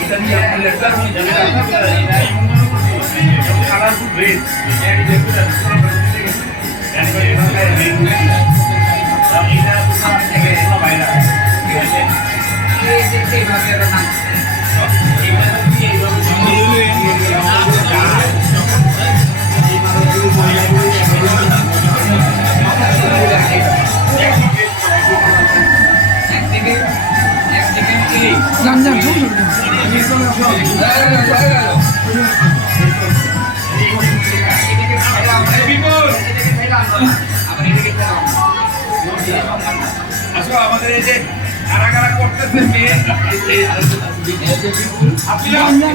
এটা নিয়ে আপনার একটা কালারফুল ড্রেস আসলে আমাদের এই যে কারা কারা করতেছে মেয়ে আপনি আমাদের